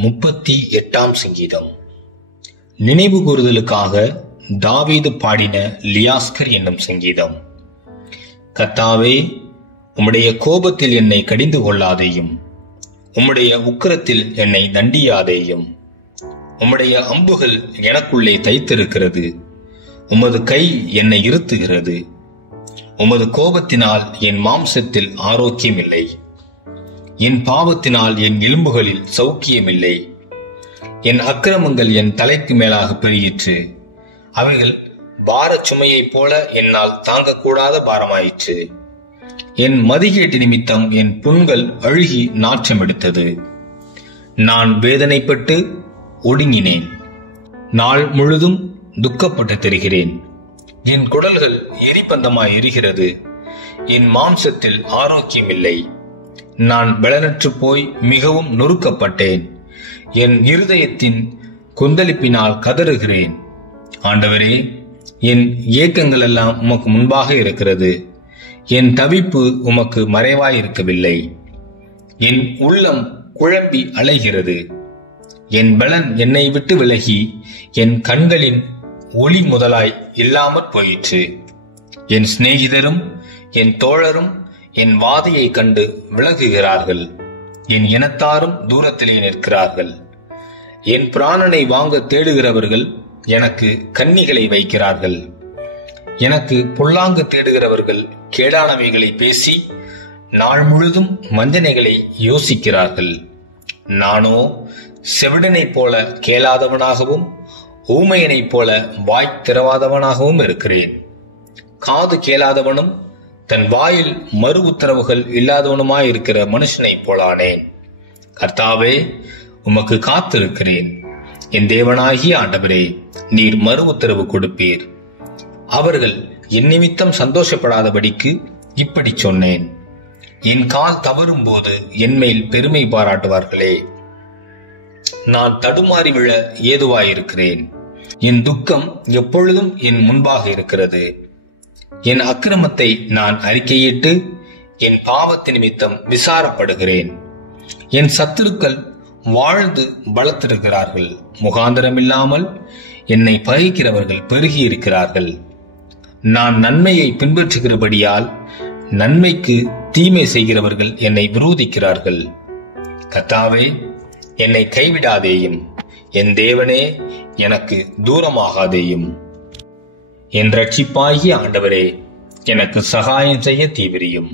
38 சங்கீதம். நினைவு கூறுதலுக்காக தாவீது பாடின லியாஸ்கர் என்னும் சங்கீதம். கர்த்தாவே, உம்முடைய கோபத்தில் என்னை கடிந்து கொள்ளாதேயும், உம்முடைய உக்கிரத்தில் என்னை தண்டியாதேயும். உம்முடைய அம்புகள் எனக்குள்ளே தைத்திருக்கிறது, உமது கை என்னை இருத்துகிறது. உமது கோபத்தினால் என் மாம்சத்தில் ஆரோக்கியமில்லை, என் பாவத்தினால் என் எலும்புகளில் சௌக்கியமில்லை. என் அக்கிரமங்கள் என் தலைக்கு மேலாக பெருகிற்று, அவைகள் பாரச் சுமையைப் போல என்னால் தாங்கக்கூடாத பாரமாயிற்று. என் மதிகேட்டு நிமித்தம் என் புண்கள் அழுகி நாற்றம் எடுத்தது. நான் வேதனைப்பட்டு ஒடுங்கினேன், நாள் முழுதும் துக்கப்பட்டு திரிகிறேன். என் குடல்கள் எரிபந்தமாய் எரிகிறது, என் மாம்சத்தில் ஆரோக்கியமில்லை. நான் பலனற்று போய் மிகவும் நொறுக்கப்பட்டேன், என் இருதயத்தின் கொந்தளிப்பினால் கதறுகிறேன். ஆண்டவரே, என் ஏக்கங்கள் எல்லாம் உமக்கு முன்பாக இருக்கிறது, என் தவிப்பு உமக்கு மறைவாய் இருக்கவில்லை. என் உள்ளம் குழம்பி அலைகிறது, என் பலன் என்னை விட்டு விலகி என் கண்களின் ஒளி முதலாய் இல்லாமற் போயிற்று. என் சிநேகிதரும் என் தோழரும் என் வாதையை கண்டு விலகுகிறார்கள், என் இனத்தாரும் தூரத்திலே நிற்கிறார்கள். என் பிராணனை வாங்க தேடுகிறவர்கள் எனக்கு கண்ணிகளை வைக்கிறார்கள். எனக்கு பொல்லாங்கு தேடுகிறவர்கள் கேடானவைகளை பேசி நாள் முழுதும் வஞ்சனைகளை யோசிக்கிறார்கள். நானோ செவிடனைப் போல கேளாதவனாகவும் ஊமையனைப் போல வாய் திறவாதவனாகவும் இருக்கிறேன். காது கேளாதவனும் தன் வாயில் மறு உத்தரவுகள் இல்லாதவனுமாயிருக்கிற மனுஷனைப் போலானேன். கர்த்தாவே, உமக்கு காத்திருக்கிறேன். என் தேவனாகிய ஆண்டவரே, நீர் மறு உத்தரவு கொடுப்பீர். அவர்கள் என் நிமித்தம் சந்தோஷப்படாதபடிக்கு இப்படி சொன்னேன். என் கால் தவறும் போது என்மேல் பெருமை பாராட்டுவார்களே. நான் தடுமாறி விழ ஏதுவாயிருக்கிறேன். என் துக்கம் எப்பொழுதும் என் முன்பாக இருக்கிறது. என் அக்கிரமத்தை நான் அறிக்கையிட்டு என் பாவத்து நிமித்தம் விசாரப்படுகிறேன். என் சத்துருக்கள் வாழ்ந்து பலத்திருக்கிறார்கள், முகாந்திரமில்லாமல் என்னை பகைக்கிறவர்கள் பெருகி இருக்கிறார்கள். நான் நன்மையை பின்பற்றுகிறபடியால் நன்மைக்கு தீமை செய்கிறவர்கள் என்னை விரோதிக்கிறார்கள். கர்த்தாவே, என்னை கைவிடாதேயும், என் தேவனே, எனக்கு தூரமாகாதேயும். என் இரட்சிப்பாகிய ஆண்டவரே, எனக்கு சகாயம் செய்ய தீவிரியும்.